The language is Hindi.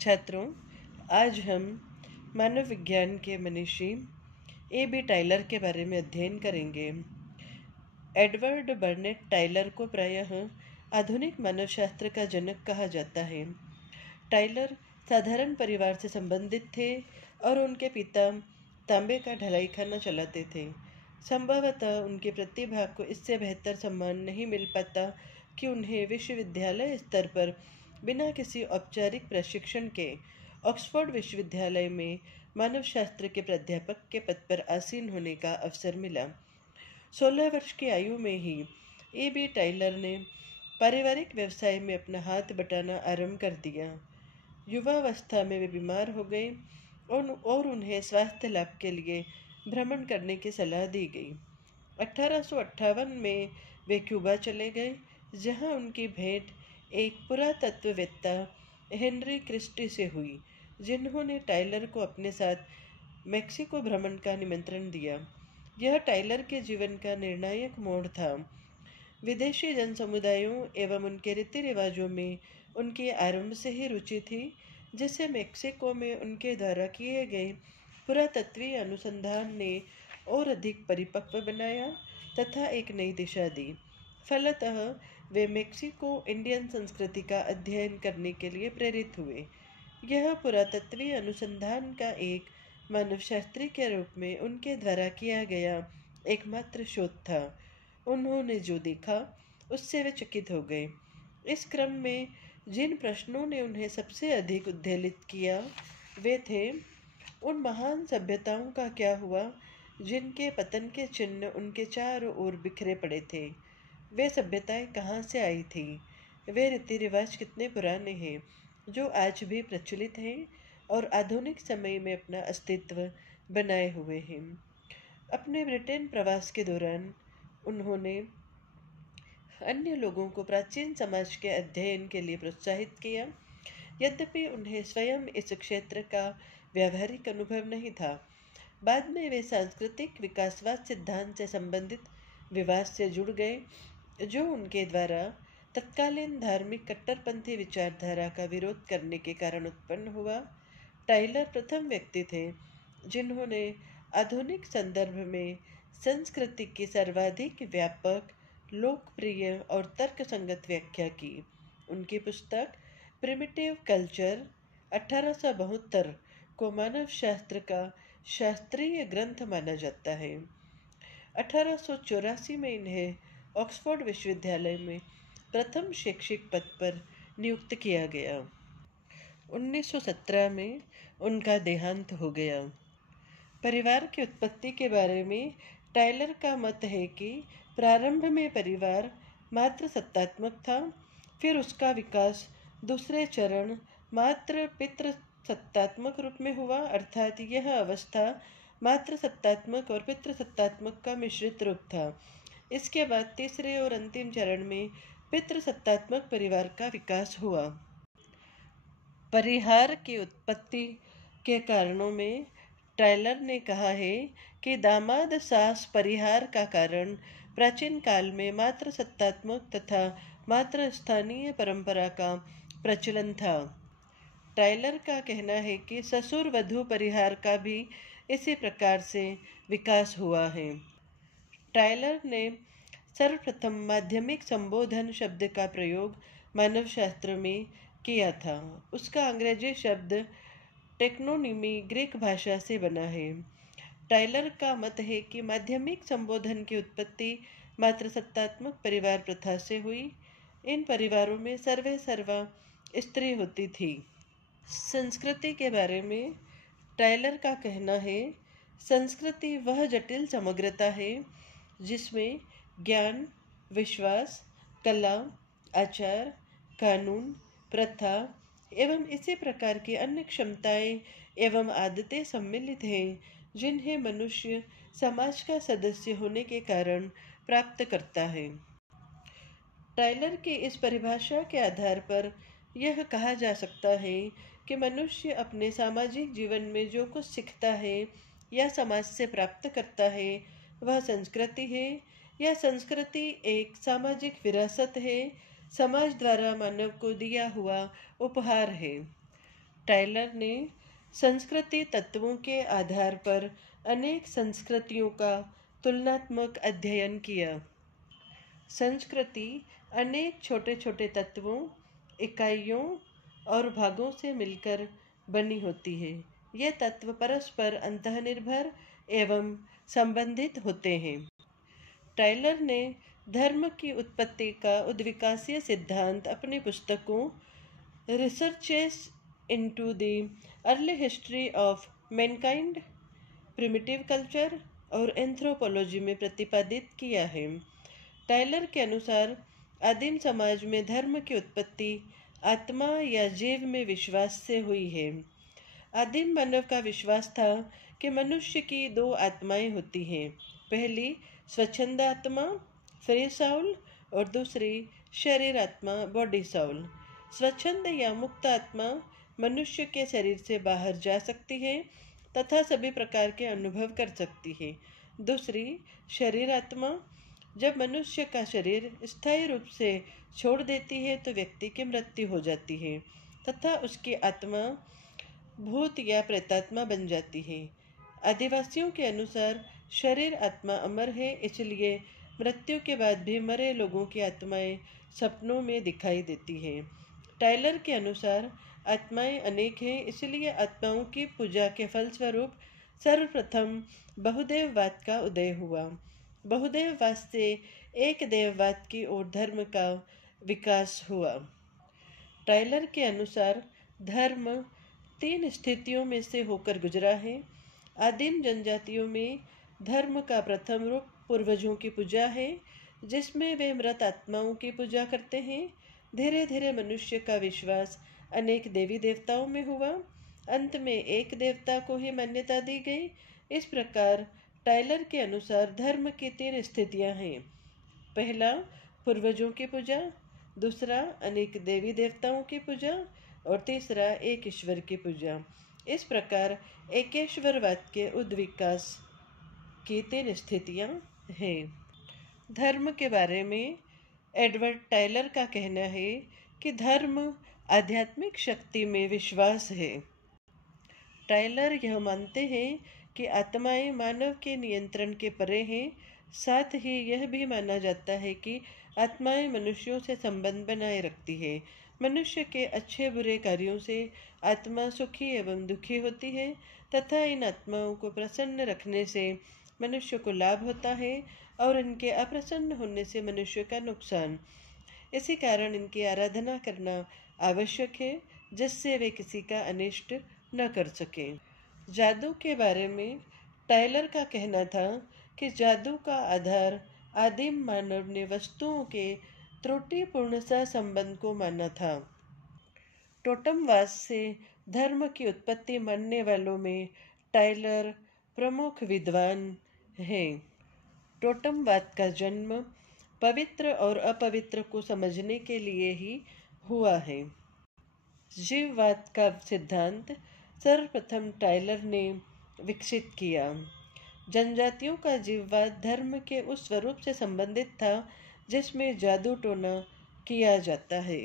छात्रों, आज हम मानव विज्ञान के मनीषी ए.बी. टायलर के बारे में अध्ययन करेंगे। एडवर्ड बर्नेट टायलर को प्रायः आधुनिक मानवशास्त्र का जनक कहा जाता है। टायलर साधारण परिवार से संबंधित थे और उनके पिता तांबे का ढलाई खाना चलाते थे। संभवतः उनकी प्रतिभा को इससे बेहतर सम्मान नहीं मिल पाता कि उन्हें विश्वविद्यालय स्तर पर बिना किसी औपचारिक प्रशिक्षण के ऑक्सफोर्ड विश्वविद्यालय में मानवशास्त्र के प्राध्यापक के पद पर आसीन होने का अवसर मिला। 16 वर्ष की आयु में ही ए.बी. टायलर ने पारिवारिक व्यवसाय में अपना हाथ बटाना आरंभ कर दिया। युवावस्था में वे बीमार हो गए और उन्हें स्वास्थ्य लाभ के लिए भ्रमण करने की सलाह दी गई। 1858 में वे क्यूबा चले गए, जहां उनकी भेंट एक पुरातत्ववेत्ता हेनरी क्रिस्टी से हुई, जिन्होंने टायलर को अपने साथ मेक्सिको भ्रमण का निमंत्रण दिया। यह टायलर के जीवन का निर्णायक मोड़ था। विदेशी जनसमुदायों एवं उनके रीति रिवाजों में उनकी आरंभ से ही रुचि थी, जिसे मेक्सिको में उनके द्वारा किए गए पुरातत्वीय अनुसंधान ने और अधिक परिपक्व बनाया तथा एक नई दिशा दी। फलतः वे मेक्सिको इंडियन संस्कृति का अध्ययन करने के लिए प्रेरित हुए। यह पुरातत्वीय अनुसंधान का एक मानवशास्त्री के रूप में उनके द्वारा किया गया एकमात्र शोध था। उन्होंने जो देखा उससे वे चकित हो गए। इस क्रम में जिन प्रश्नों ने उन्हें सबसे अधिक उद्वेलित किया वे थे, उन महान सभ्यताओं का क्या हुआ जिनके पतन के चिन्ह उनके चारों ओर बिखरे पड़े थे। वे सभ्यताएं कहाँ से आई थी? वे रीति रिवाज कितने पुराने हैं जो आज भी प्रचलित हैं और आधुनिक समय में अपना अस्तित्व बनाए हुए हैं। अपने ब्रिटेन प्रवास के दौरान उन्होंने अन्य लोगों को प्राचीन समाज के अध्ययन के लिए प्रोत्साहित किया। यद्यपि उन्हें स्वयं इस क्षेत्र का व्यावहारिक अनुभव नहीं था, बाद में वे सांस्कृतिक विकासवाद सिद्धांत से संबंधित विवाद से जुड़ गए, जो उनके द्वारा तत्कालीन धार्मिक कट्टरपंथी विचारधारा का विरोध करने के कारण उत्पन्न हुआ। टायलर प्रथम व्यक्ति थे जिन्होंने आधुनिक संदर्भ में संस्कृति की सर्वाधिक व्यापक, लोकप्रिय और तर्कसंगत व्याख्या की। उनकी पुस्तक प्रिमिटिव कल्चर 1872 को मानवशास्त्र का शास्त्रीय ग्रंथ माना जाता है। 1884 में इन्हें ऑक्सफोर्ड विश्वविद्यालय में प्रथम शैक्षिक पद पर नियुक्त किया गया। 1917 में उनका देहांत हो गया। परिवार की उत्पत्ति के बारे में टायलर का मत है कि प्रारंभ में परिवार मात्र सत्तात्मक था, फिर उसका विकास दूसरे चरण मात्र पितृसत्तात्मक रूप में हुआ, अर्थात यह अवस्था मात्र सत्तात्मक और पितृसत्तात्मक का मिश्रित रूप था। इसके बाद तीसरे और अंतिम चरण में पितृसत्तात्मक परिवार का विकास हुआ। परिहार की उत्पत्ति के कारणों में टायलर ने कहा है कि दामाद सास परिहार का कारण प्राचीन काल में मात्र सत्तात्मक तथा मात्र स्थानीय परंपरा का प्रचलन था। टायलर का कहना है कि ससुर वधू परिहार का भी इसी प्रकार से विकास हुआ है। टायलर ने सर्वप्रथम माध्यमिक संबोधन शब्द का प्रयोग मानवशास्त्र में किया था। उसका अंग्रेजी शब्द टेक्नोनिमी ग्रीक भाषा से बना है। टायलर का मत है कि माध्यमिक संबोधन की उत्पत्ति मात्र सत्तात्मक परिवार प्रथा से हुई। इन परिवारों में सर्वे सर्वा स्त्री होती थी। संस्कृति के बारे में टायलर का कहना है, संस्कृति वह जटिल समग्रता है जिसमें ज्ञान, विश्वास, कला, आचार, कानून, प्रथा एवं इसी प्रकार की अन्य क्षमताएं एवं आदतें सम्मिलित हैं, जिन्हें मनुष्य समाज का सदस्य होने के कारण प्राप्त करता है। टायलर की इस परिभाषा के आधार पर यह कहा जा सकता है कि मनुष्य अपने सामाजिक जीवन में जो कुछ सीखता है या समाज से प्राप्त करता है वह संस्कृति है। यह संस्कृति एक सामाजिक विरासत है, समाज द्वारा मानव को दिया हुआ उपहार है। टाइलर ने संस्कृति तत्वों के आधार पर अनेक संस्कृतियों का तुलनात्मक अध्ययन किया। संस्कृति अनेक छोटे छोटे तत्वों, इकाइयों और भागों से मिलकर बनी होती है। ये तत्व परस्पर अंतर्निर्भर एवं संबंधित होते हैं। टाइलर ने धर्म की उत्पत्ति का उद्विकासीय सिद्धांत अपनी पुस्तकों researches into the early history of Mankind, primitive culture और एंथ्रोपोलॉजी में प्रतिपादित किया है। टाइलर के अनुसार आदिम समाज में धर्म की उत्पत्ति आत्मा या जीव में विश्वास से हुई है। आदिम मानव का विश्वास था कि मनुष्य की दो आत्माएं होती हैं, पहली स्वच्छंद आत्मा फ्री साउल और दूसरी शरीर आत्मा बॉडी साउल। स्वच्छंद या मुक्त आत्मा मनुष्य के शरीर से बाहर जा सकती है तथा सभी प्रकार के अनुभव कर सकती है। दूसरी शरीर आत्मा, जब मनुष्य का शरीर स्थायी रूप से छोड़ देती है तो व्यक्ति की मृत्यु हो जाती है तथा उसकी आत्मा भूत या प्रेतात्मा बन जाती है। आदिवासियों के अनुसार शरीर आत्मा अमर है, इसलिए मृत्यु के बाद भी मरे लोगों की आत्माएं सपनों में दिखाई देती हैं। टाइलर के अनुसार आत्माएं अनेक हैं, इसलिए आत्माओं की पूजा के फलस्वरूप सर्वप्रथम बहुदेववाद का उदय हुआ। बहुदेववाद से एक देववाद की ओर धर्म का विकास हुआ। टाइलर के अनुसार धर्म तीन स्थितियों में से होकर गुजरा है। आदिम जनजातियों में धर्म का प्रथम रूप पूर्वजों की पूजा है, जिसमें वे मृत आत्माओं की पूजा करते हैं। धीरे धीरे मनुष्य का विश्वास अनेक देवी देवताओं में हुआ। अंत में एक देवता को ही मान्यता दी गई। इस प्रकार टाइलर के अनुसार धर्म की तीन स्थितियां हैं। पहला पूर्वजों की पूजा, दूसरा अनेक देवी देवताओं की पूजा और तीसरा एक ईश्वर की पूजा। इस प्रकार एकेश्वरवाद के उद्विकास की तीन स्थितियां हैं। धर्म के बारे में एडवर्ड टाइलर का कहना है कि धर्म आध्यात्मिक शक्ति में विश्वास है। टाइलर यह मानते हैं कि आत्माएं मानव के नियंत्रण के परे हैं। साथ ही यह भी माना जाता है कि आत्माएं मनुष्यों से संबंध बनाए रखती है। मनुष्य के अच्छे बुरे कार्यों से आत्मा सुखी एवं दुखी होती है तथा इन आत्माओं को प्रसन्न रखने से मनुष्य को लाभ होता है और इनके अप्रसन्न होने से मनुष्य का नुकसान। इसी कारण इनकी आराधना करना आवश्यक है, जिससे वे किसी का अनिष्ट न कर सकें। जादू के बारे में टाइलर का कहना था कि जादू का आधार आदिम मानव ने वस्तुओं के त्रुटिपूर्ण संबंध को माना था। टोटमवाद से धर्म की उत्पत्ति मानने वालों में टाइलर प्रमुख विद्वान हैं। टोटमवाद का जन्म पवित्र और अपवित्र को समझने के लिए ही हुआ है। जीववाद का सिद्धांत सर्वप्रथम टाइलर ने विकसित किया। जनजातियों का जीववाद धर्म के उस स्वरूप से संबंधित था जिसमें जादू टोना किया जाता है।